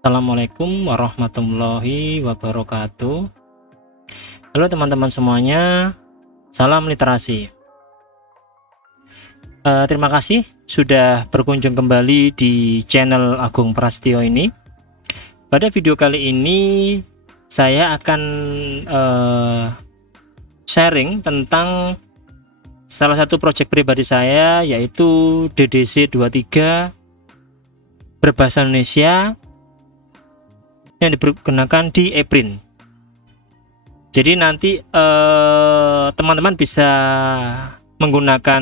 Assalamualaikum warahmatullahi wabarakatuh. Halo teman-teman semuanya, salam literasi. Terima kasih sudah berkunjung kembali di channel Agung Prastio ini. Pada video kali ini saya akan sharing tentang salah satu proyek pribadi saya, yaitu DDC 23 berbahasa Indonesia yang dipergunakan di ePrint. Jadi nanti teman-teman bisa menggunakan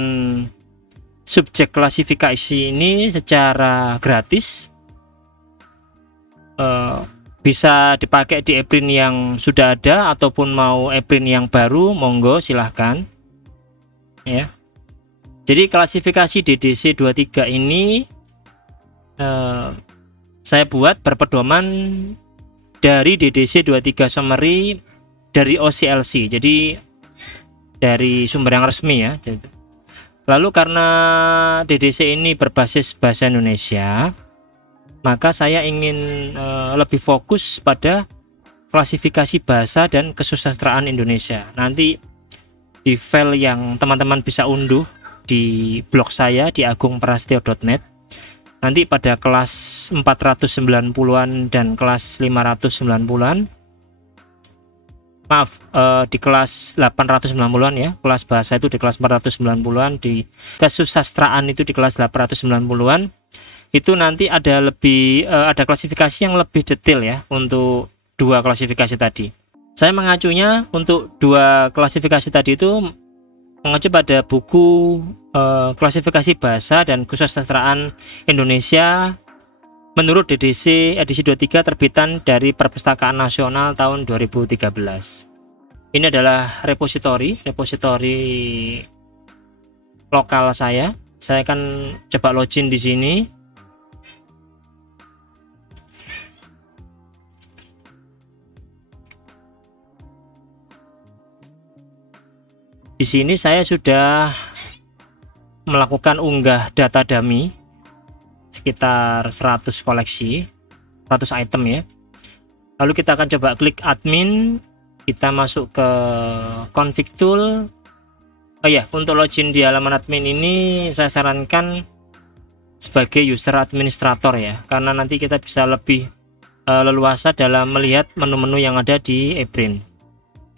subjek klasifikasi ini secara gratis. Bisa dipakai di ePrint yang sudah ada ataupun mau ePrint yang baru, monggo silahkan ya. Jadi klasifikasi DDC 23 ini saya buat berpedoman dari DDC 23 summary dari OCLC, jadi dari sumber yang resmi ya. Lalu karena DDC ini berbasis bahasa Indonesia, maka saya ingin lebih fokus pada klasifikasi bahasa dan kesusastraan Indonesia. Nanti di file yang teman-teman bisa unduh di blog saya di agungprastio.net, nanti pada kelas 490-an dan kelas 590-an, maaf, di kelas 890-an ya, kelas bahasa itu di kelas 490-an, di kesusastraan itu di kelas 890-an, itu nanti ada ada klasifikasi yang lebih detail ya untuk dua klasifikasi tadi. Saya mengacunya untuk dua klasifikasi tadi itu mengacu pada buku klasifikasi bahasa dan kesusastraan Indonesia menurut DDC edisi 23 terbitan dari Perpustakaan Nasional tahun 2013. Ini adalah repositori lokal saya. Saya akan coba login di sini. Di sini saya sudah melakukan unggah data dummy sekitar 100 koleksi, 100 item ya. Lalu kita akan coba klik admin, kita masuk ke config tool. Oh ya, untuk login di halaman admin ini saya sarankan sebagai user administrator ya, karena nanti kita bisa lebih leluasa dalam melihat menu-menu yang ada di ePrint.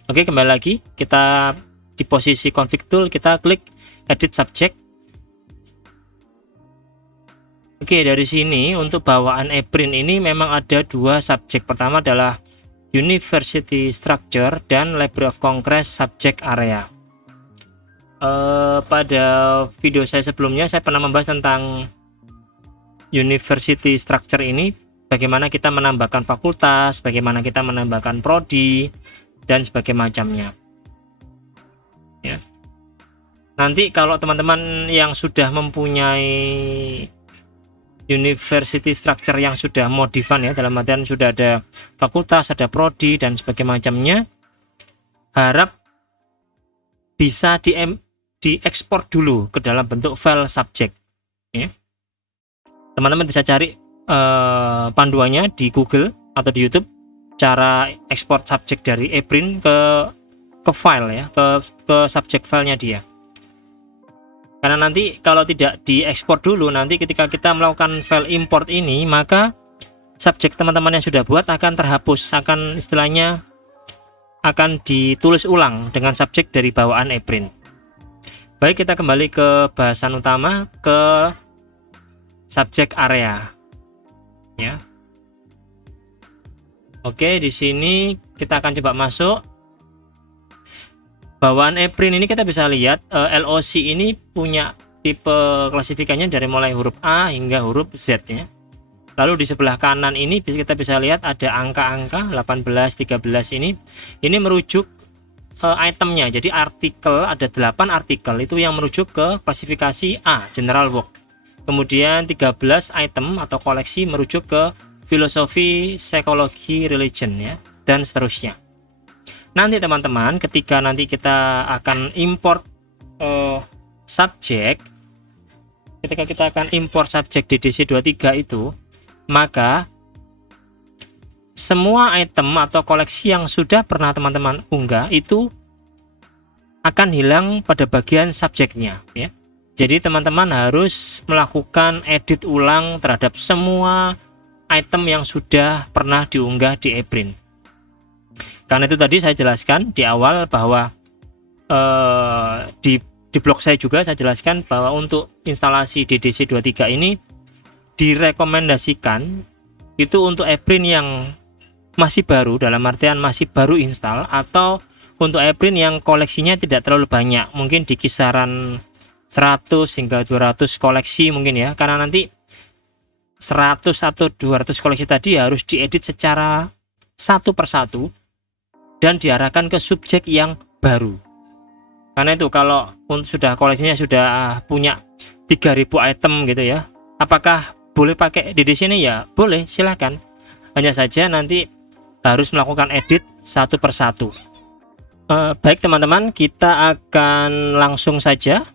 Oke, kembali lagi kita di posisi config tool, kita klik edit subject. Oke, dari sini untuk bawaan ePrint ini memang ada dua subjek. Pertama adalah University Structure dan Library of Congress Subject Area. Pada video saya sebelumnya saya pernah membahas tentang University Structure ini, bagaimana kita menambahkan fakultas, bagaimana kita menambahkan prodi dan sebagainya macamnya. Ya. Nanti kalau teman-teman yang sudah mempunyai university structure yang sudah modifan ya, dalam artian sudah ada fakultas, ada prodi dan sebagainya macamnya, harap bisa diekspor dulu ke dalam bentuk file subject ya. Teman-teman bisa cari panduannya di Google atau di YouTube, cara ekspor subject dari ePrint ke file ya, ke subject filenya dia. Karena nanti kalau tidak diekspor dulu, nanti ketika kita melakukan file import ini, maka subjek teman-teman yang sudah buat akan terhapus, akan istilahnya akan ditulis ulang dengan subjek dari bawaan ePrint. Baik, kita kembali ke bahasan utama, ke subjek area ya. Oke, di sini kita akan coba masuk. Bawaan ePrint ini kita bisa lihat LOC ini punya tipe klasifikasinya dari mulai huruf A hingga huruf Z ya. Lalu di sebelah kanan ini kita bisa lihat ada angka-angka 18, 13 ini merujuk itemnya. Jadi artikel, ada 8 artikel itu yang merujuk ke klasifikasi A, General Work. Kemudian 13 item atau koleksi merujuk ke filosofi, psikologi, religion ya, dan seterusnya. Nanti teman-teman ketika nanti kita akan import subjek, ketika kita akan import subjek DDC 23 itu, maka semua item atau koleksi yang sudah pernah teman-teman unggah itu akan hilang pada bagian subjeknya ya. Jadi teman-teman harus melakukan edit ulang terhadap semua item yang sudah pernah diunggah di ePrint. Karena itu tadi saya jelaskan di awal bahwa di blog saya juga saya jelaskan bahwa untuk instalasi DDC23 ini direkomendasikan itu untuk ePrint yang masih baru, dalam artian masih baru install, atau untuk ePrint yang koleksinya tidak terlalu banyak, mungkin di kisaran 100 hingga 200 koleksi mungkin ya, karena nanti 100 atau 200 koleksi tadi harus diedit secara satu persatu dan diarahkan ke subjek yang baru. Karena itu kalau sudah koleksinya sudah punya 3000 item gitu ya, apakah boleh pakai DDC ini? Ya boleh, silahkan. Hanya saja nanti harus melakukan edit satu persatu. Baik teman-teman, kita akan langsung saja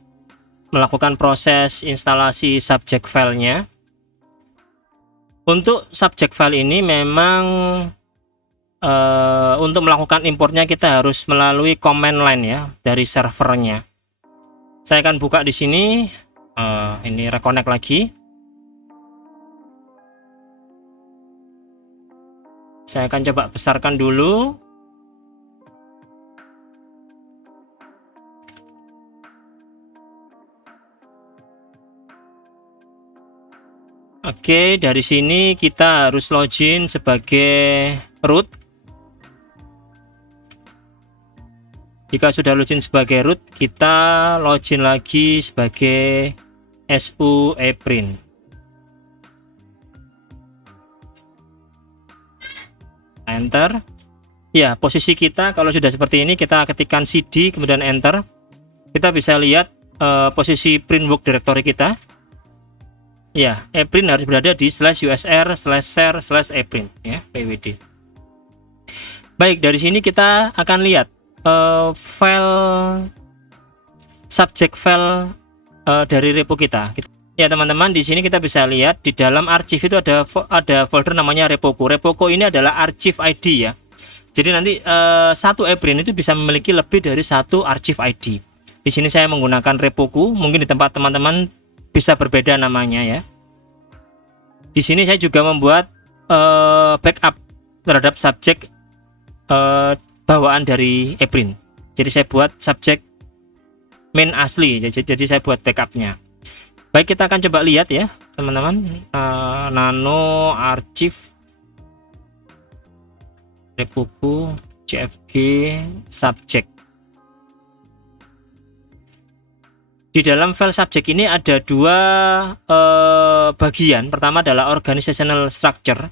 melakukan proses instalasi subject filenya. Untuk subject file ini memang untuk melakukan importnya kita harus melalui command line ya dari servernya. Saya akan buka di sini, ini reconnect lagi. Saya akan coba besarkan dulu. Oke, dari sini kita harus login sebagai root. Jika sudah login sebagai root, kita login lagi sebagai SU ePrint. Enter. Ya, posisi kita kalau sudah seperti ini, kita ketikkan CD kemudian enter. Kita bisa lihat posisi printwork directory kita. Ya, ePrint harus berada di /usr/share/ePrint ya, pwd. Baik, dari sini kita akan lihat file subject file dari repo kita. Ya teman-teman, di sini kita bisa lihat di dalam archive itu ada folder namanya repoku. Repoku ini adalah archive ID ya. Jadi nanti satu ePrint itu bisa memiliki lebih dari satu archive ID. Di sini saya menggunakan repoku, mungkin di tempat teman-teman bisa berbeda namanya ya. Di sini saya juga membuat backup terhadap subjek bawaan dari ePrint. Jadi saya buat subjek main asli, jadi saya buat backupnya. Baik, kita akan coba lihat ya teman-teman. Nano archive repoku cfg subject. Di dalam file subject ini ada dua bagian. Pertama adalah organizational structure.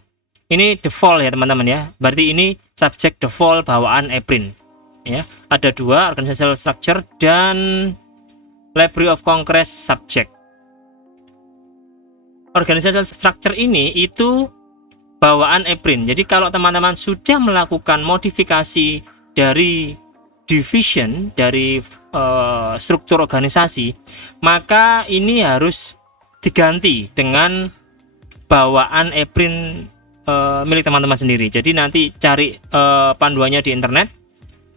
Ini default ya teman-teman ya. Berarti ini subject default bawaan ePrint ya. Ada dua, organizational structure dan Library of Congress subject. Organizational structure ini itu bawaan ePrint. Jadi kalau teman-teman sudah melakukan modifikasi dari division, dari struktur organisasi, maka ini harus diganti dengan bawaan ePrint milik teman-teman sendiri. Jadi nanti cari panduannya di internet,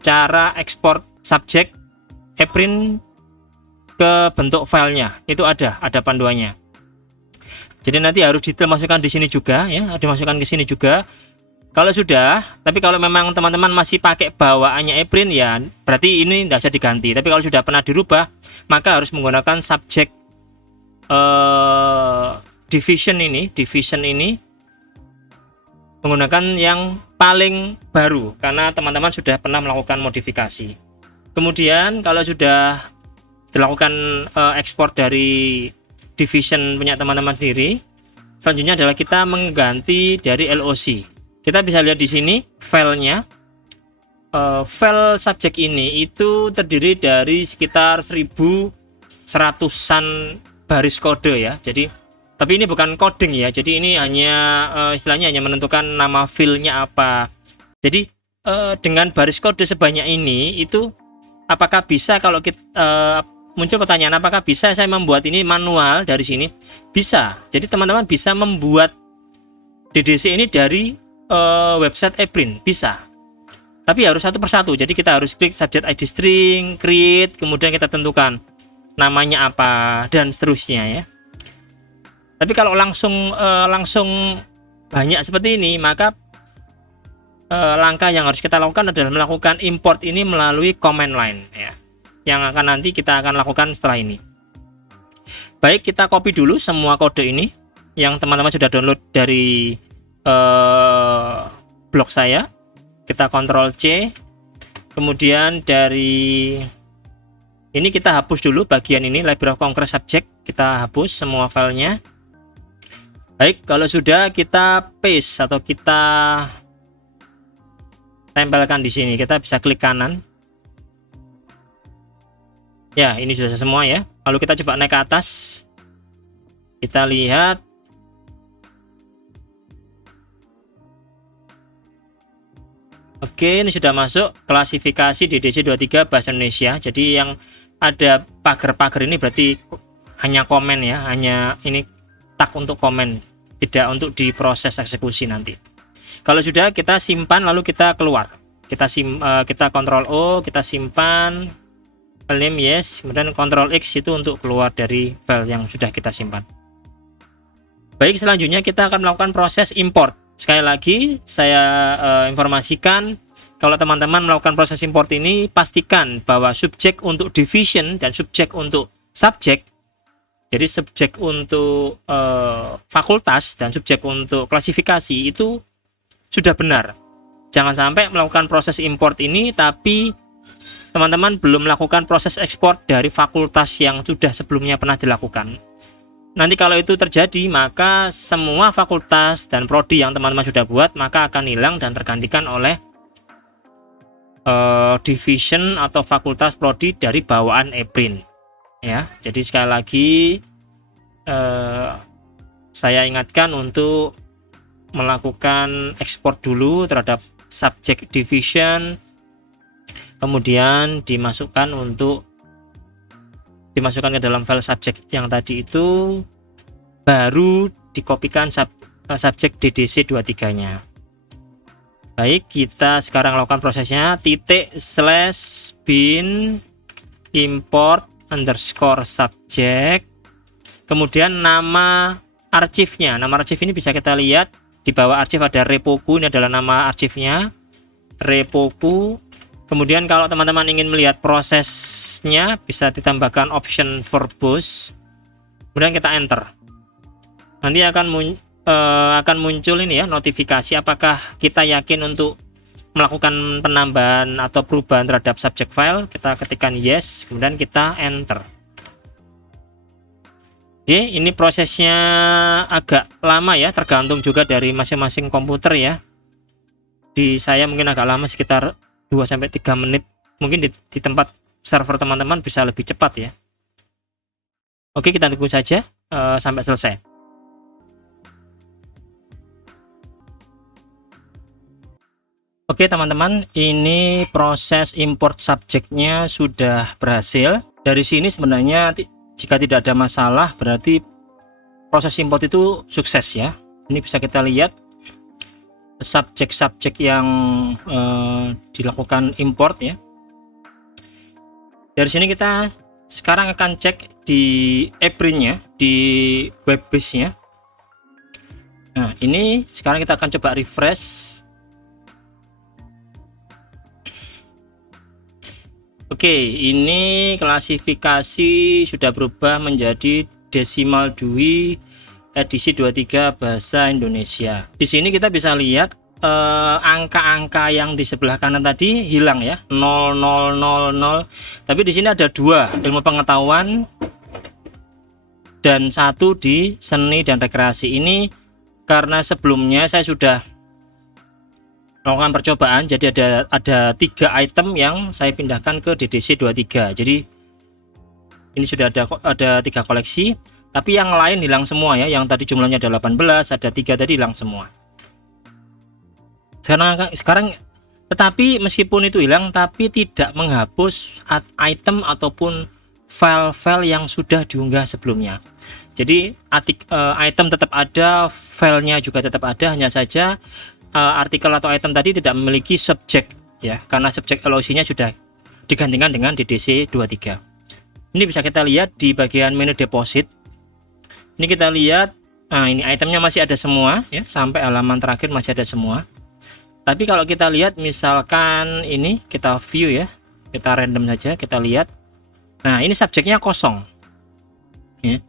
cara ekspor subjek ePrint ke bentuk filenya, itu ada panduannya. Jadi nanti harus detail masukkan di sini juga ya, dimasukkan ke sini juga. Kalau sudah, tapi kalau memang teman-teman masih pakai bawaannya ePrint ya berarti ini tidak usah diganti. Tapi kalau sudah pernah dirubah, maka harus menggunakan subjek division ini menggunakan yang paling baru karena teman-teman sudah pernah melakukan modifikasi. Kemudian kalau sudah dilakukan ekspor dari division punya teman-teman sendiri, selanjutnya adalah kita mengganti dari LOC. Kita bisa lihat di sini filenya. File subjek ini itu terdiri dari sekitar 1100-an baris kode ya. Jadi tapi ini bukan coding ya. Jadi ini hanya istilahnya hanya menentukan nama filenya apa. Jadi dengan baris kode sebanyak ini itu apakah bisa kalau kita muncul pertanyaan apakah bisa saya membuat ini manual dari sini? Bisa. Jadi teman-teman bisa membuat DDC ini dari website ePrint, bisa. Tapi harus satu persatu. Jadi kita harus klik subject ID string, create, kemudian kita tentukan namanya apa dan seterusnya ya. Tapi kalau langsung banyak seperti ini, maka langkah yang harus kita lakukan adalah melakukan import ini melalui command line ya. Yang akan nanti kita akan lakukan setelah ini. Baik, kita copy dulu semua kode ini yang teman-teman sudah download dari blog saya. Kita Ctrl C, kemudian dari ini kita hapus dulu bagian ini, Library of Congress Subject, kita hapus semua filenya. Baik, kalau sudah kita paste atau kita tempelkan di sini, kita bisa klik kanan. Ya, ini sudah semua ya. Lalu kita coba naik ke atas, kita lihat. Oke, ini sudah masuk klasifikasi DDC 23 bahasa Indonesia. Jadi yang ada pagar-pagar ini berarti hanya komen ya, hanya ini tag untuk komen, tidak untuk diproses eksekusi nanti. Kalau sudah, kita simpan lalu kita keluar. Kita Ctrl O, kita simpan, file name yes, kemudian Ctrl X itu untuk keluar dari file yang sudah kita simpan. Baik, selanjutnya kita akan melakukan proses import. Sekali lagi saya informasikan, kalau teman-teman melakukan proses import ini, pastikan bahwa subjek untuk division dan subjek untuk subjek, jadi subjek untuk fakultas dan subjek untuk klasifikasi itu sudah benar. Jangan sampai melakukan proses import ini tapi teman-teman belum melakukan proses ekspor dari fakultas yang sudah sebelumnya pernah dilakukan. Nanti kalau itu terjadi, maka semua fakultas dan prodi yang teman-teman sudah buat maka akan hilang dan tergantikan oleh division atau fakultas prodi dari bawaan ePrint ya. Jadi sekali lagi saya ingatkan untuk melakukan ekspor dulu terhadap subject division, kemudian dimasukkan ke dalam file subjek yang tadi itu, baru dikopikan subjek DDC 23 nya. Baik, kita sekarang lakukan prosesnya, /bin import _subject, kemudian nama arsipnya. Nama arsip ini bisa kita lihat di bawah arsip ada repoku, ini adalah nama arsipnya, repoku. Kemudian kalau teman-teman ingin melihat prosesnya, bisa ditambahkan option verbose, kemudian kita enter. Nanti akan muncul ini ya, notifikasi apakah kita yakin untuk melakukan penambahan atau perubahan terhadap subject file. Kita ketikkan yes, kemudian kita enter. Oke, ini prosesnya agak lama ya, tergantung juga dari masing-masing komputer ya. Di saya mungkin agak lama, sekitar 2-3 menit. Mungkin di tempat server teman-teman bisa lebih cepat ya. Oke, kita tunggu saja sampai selesai. Oke teman-teman, ini proses import subjeknya sudah berhasil. Dari sini sebenarnya jika tidak ada masalah berarti proses import itu sukses ya. Ini bisa kita lihat subjek-subjek yang dilakukan import ya. Dari sini kita sekarang akan cek di ePrint-nya, di Webbase-nya. Nah, ini sekarang kita akan coba refresh. Oke, ini klasifikasi sudah berubah menjadi Decimal Dewey edisi 23 bahasa Indonesia. Di sini kita bisa lihat angka-angka yang di sebelah kanan tadi hilang ya, 0000. Tapi di sini ada 2, ilmu pengetahuan dan 1 di seni dan rekreasi. Ini karena sebelumnya saya sudah melakukan percobaan, jadi ada 3 item yang saya pindahkan ke DDC 23. Jadi ini sudah ada 3 koleksi, tapi yang lain hilang semua ya. Yang tadi jumlahnya ada 18, ada 3 tadi hilang semua. Sekarang tetapi meskipun itu hilang, tapi tidak menghapus item ataupun file-file yang sudah diunggah sebelumnya. Jadi item tetap ada, filenya juga tetap ada, hanya saja artikel atau item tadi tidak memiliki subjek ya, karena subjek LOC-nya sudah digantikan dengan DDC 23. Ini bisa kita lihat di bagian menu deposit. Ini kita lihat, ini itemnya masih ada semua ya, sampai halaman terakhir masih ada semua. Tapi kalau kita lihat misalkan ini kita view ya, kita random saja, kita lihat. Nah, ini subjeknya kosong. Ya.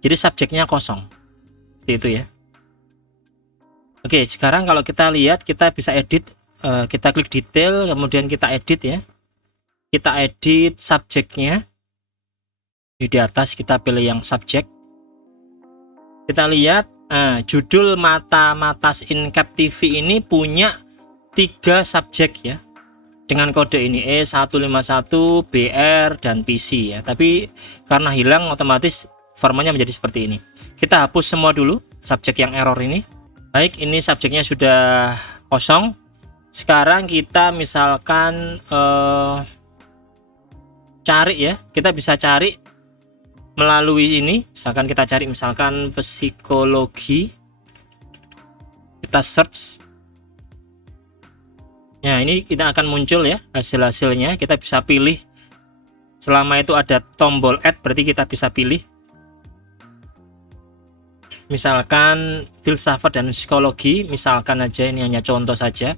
Jadi subjeknya kosong. Seperti itu ya. Oke, sekarang kalau kita lihat, kita bisa edit, kita klik detail, kemudian kita edit ya. Kita edit subjeknya. Di atas kita pilih yang subjek. Kita lihat, judul Mata Matas Incap TV ini punya 3 subjek ya. Dengan kode ini E151, BR, dan PC ya. Tapi karena hilang otomatis formatnya menjadi seperti ini. Kita hapus semua dulu subjek yang error ini. Baik, ini subjeknya sudah kosong. Sekarang kita misalkan cari ya. Kita bisa cari melalui ini. Misalkan kita cari misalkan psikologi. Kita search. Nah, ini kita akan muncul ya hasil-hasilnya. Kita bisa pilih. Selama itu ada tombol add, berarti kita bisa pilih. Misalkan filsafat dan psikologi, misalkan aja, ini hanya contoh saja.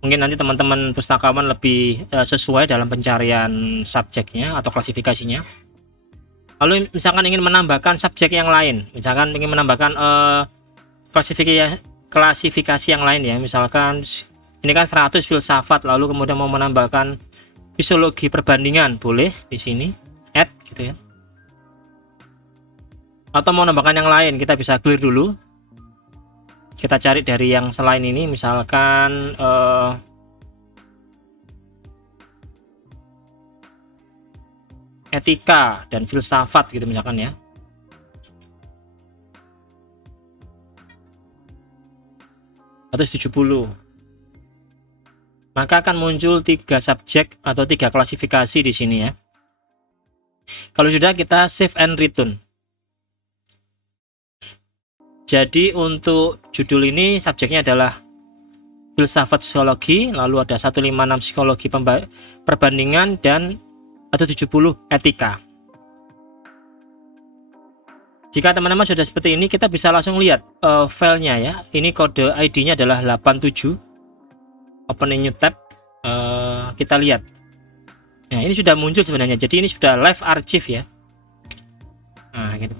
Mungkin nanti teman-teman pustakawan lebih sesuai dalam pencarian subjeknya atau klasifikasinya. Lalu misalkan ingin menambahkan subjek yang lain, misalkan ingin menambahkan klasifikasi yang lain ya, misalkan ini kan 100 filsafat, lalu kemudian mau menambahkan fisiologi perbandingan, boleh di sini add gitu ya. Atau mau menambahkan yang lain, kita bisa clear dulu. Kita cari dari yang selain ini, misalkan etika dan filsafat gitu misalkan ya. Atau 70. Maka akan muncul 3 subjek atau 3 klasifikasi di sini ya. Kalau sudah, kita save and return. Jadi untuk judul ini subjeknya adalah filsafat psikologi, lalu ada 156 psikologi perbandingan, dan atau 70 etika. Jika teman-teman sudah seperti ini, kita bisa langsung lihat filenya ya. Ini kode ID-nya adalah 87. Open in new tab. Kita lihat. Nah, ini sudah muncul sebenarnya. Jadi ini sudah live archive ya. Nah, gitu.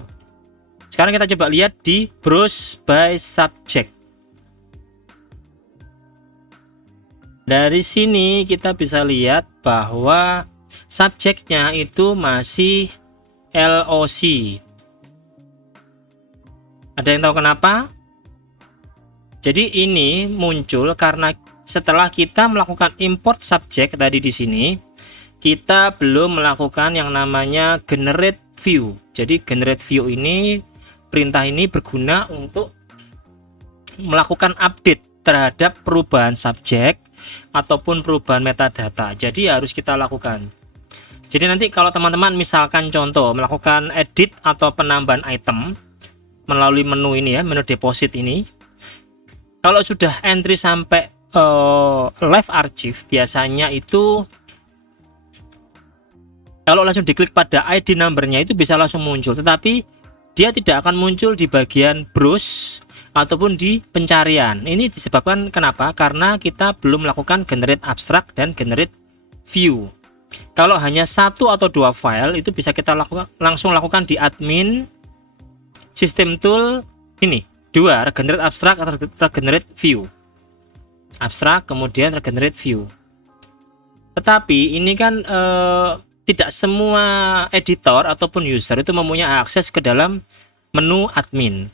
Sekarang kita coba lihat di browse by subject. Dari sini kita bisa lihat bahwa subjeknya itu masih LOC. Ada yang tahu kenapa? Jadi ini muncul karena setelah kita melakukan import subjek tadi di sini, kita belum melakukan yang namanya generate view. Jadi generate view ini, perintah ini berguna untuk melakukan update terhadap perubahan subjek ataupun perubahan metadata. Jadi harus kita lakukan. Jadi nanti kalau teman-teman misalkan contoh melakukan edit atau penambahan item melalui menu ini ya, menu deposit ini, kalau sudah entry sampai live archive, biasanya itu kalau langsung diklik pada ID numbernya itu bisa langsung muncul, tetapi dia tidak akan muncul di bagian browse ataupun di pencarian. Ini disebabkan kenapa? Karena kita belum melakukan generate abstract dan generate view. Kalau hanya 1 atau 2 file itu bisa kita langsung lakukan di admin system tool ini, 2 regenerate abstract atau regenerate view. Abstrak kemudian regenerate view. Tetapi ini kan tidak semua editor ataupun user itu mempunyai akses ke dalam menu admin.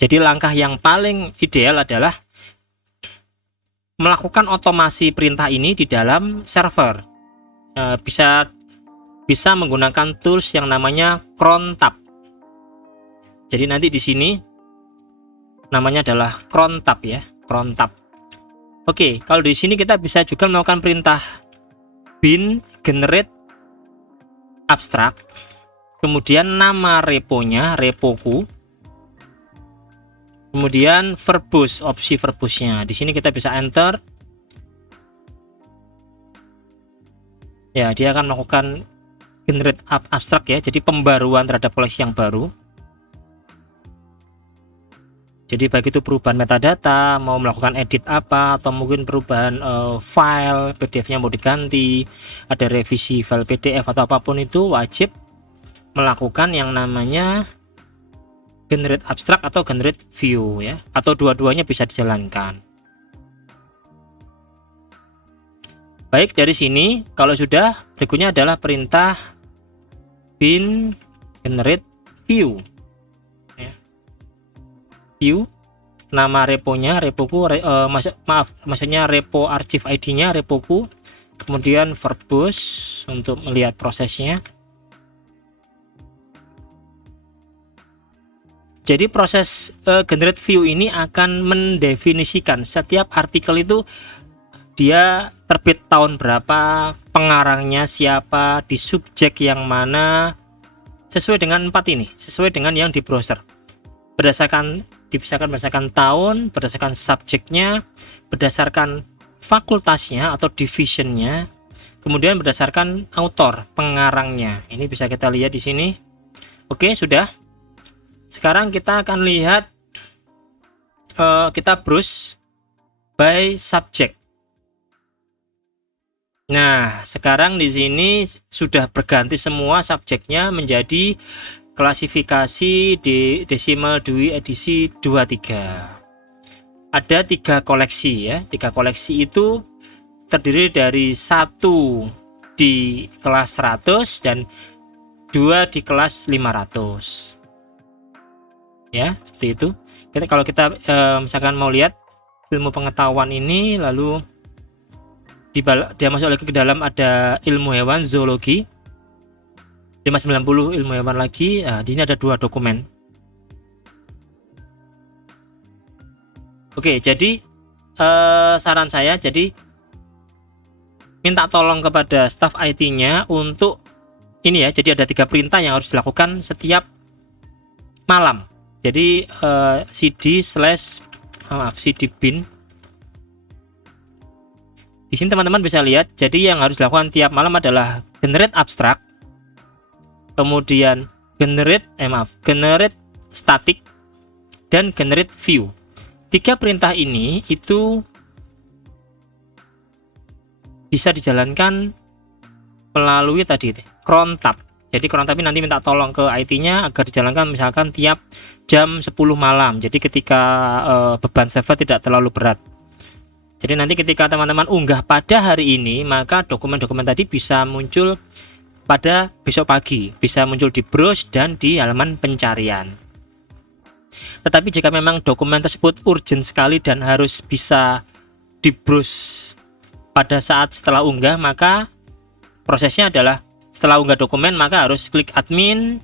Jadi langkah yang paling ideal adalah melakukan otomasi perintah ini di dalam server. Bisa menggunakan tools yang namanya cron tab. Jadi nanti di sini namanya adalah cron tab ya, cron tab. Oke, kalau di sini kita bisa juga melakukan perintah bin generate abstract, kemudian nama reponya repoku, Kemudian verbose, opsi verbose-nya. Di sini kita bisa enter. Ya, dia akan melakukan generate abstrak ya, jadi pembaruan terhadap koleksi yang baru. Jadi baik itu perubahan metadata, mau melakukan edit apa, atau mungkin perubahan file PDF-nya mau diganti, ada revisi file PDF atau apapun itu, wajib melakukan yang namanya generate abstrak atau generate view ya, atau dua-duanya bisa dijalankan. Baik, dari sini kalau sudah, berikutnya adalah perintah bin generate view ya. View, nama reponya, repoku, maksudnya repo archive ID-nya, repoku, kemudian verbose untuk melihat prosesnya. Jadi proses generate view ini akan mendefinisikan setiap artikel itu dia terbit tahun berapa, pengarangnya siapa, di subjek yang mana, sesuai dengan 4 ini, sesuai dengan yang di browser. Berdasarkan tahun, berdasarkan subjeknya, berdasarkan fakultasnya atau divisionnya, kemudian berdasarkan author, pengarangnya. Ini bisa kita lihat di sini. Oke, sudah. Sekarang kita akan lihat, kita browse by subject. Nah, sekarang di sini sudah berganti semua subjeknya menjadi klasifikasi di Decimal Dewey edisi 23. Ada 3 koleksi ya. 3 koleksi itu terdiri dari 1 di kelas 100 dan 2 di kelas 500. Ya, seperti itu. Kalau kita misalkan mau lihat ilmu pengetahuan ini, lalu dia masuk lagi ke dalam, ada ilmu hewan, zoologi 590, ilmu hewan lagi. Nah, di sini ada 2 dokumen. Oke, jadi saran saya, jadi minta tolong kepada staff IT-nya untuk ini ya. Jadi ada 3 perintah yang harus dilakukan setiap malam. Jadi cd bin. Di sini teman-teman bisa lihat, jadi yang harus dilakukan tiap malam adalah generate abstrak, kemudian generate static, dan generate view. 3 perintah ini itu bisa dijalankan melalui tadi cron tab. Jadi cron tab ini nanti minta tolong ke IT-nya agar dijalankan misalkan tiap jam 10 malam. Jadi ketika beban server tidak terlalu berat. Jadi nanti ketika teman-teman unggah pada hari ini, maka dokumen-dokumen tadi bisa muncul pada besok pagi, bisa muncul di browse dan di halaman pencarian. Tetapi jika memang dokumen tersebut urgent sekali dan harus bisa di browse pada saat setelah unggah, maka prosesnya adalah setelah unggah dokumen maka harus klik admin,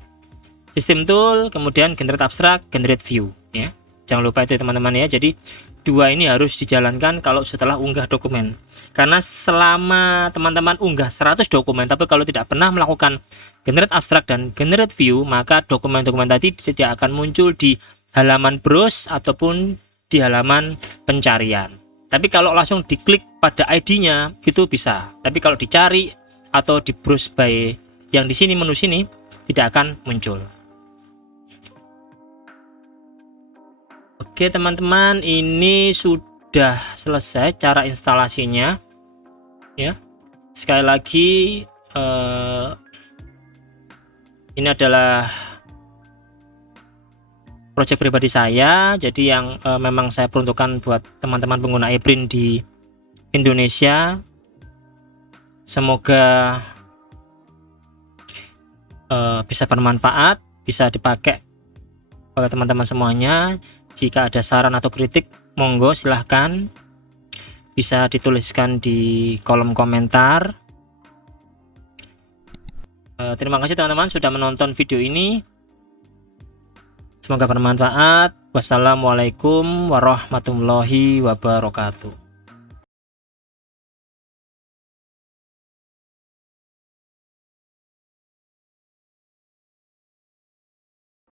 system tool, kemudian generate abstract, generate view ya. Jangan lupa itu teman-teman ya. Jadi 2 ini harus dijalankan kalau setelah unggah dokumen. Karena selama teman-teman unggah 100 dokumen, tapi kalau tidak pernah melakukan generate abstract dan generate view, maka dokumen-dokumen tadi tidak akan muncul di halaman browse ataupun di halaman pencarian. Tapi kalau langsung diklik pada ID-nya itu bisa. Tapi kalau dicari atau di browse by yang di sini, menu sini, tidak akan muncul. Oke teman-teman, ini sudah selesai cara instalasinya ya. Sekali lagi ini adalah project pribadi saya, jadi yang memang saya peruntukkan buat teman-teman pengguna ePrint di Indonesia. Semoga bisa bermanfaat, bisa dipakai oleh teman-teman semuanya. Jika ada saran atau kritik, monggo silahkan bisa dituliskan di kolom komentar. Terima kasih teman-teman sudah menonton video ini. Semoga bermanfaat. Wassalamualaikum warahmatullahi wabarakatuh.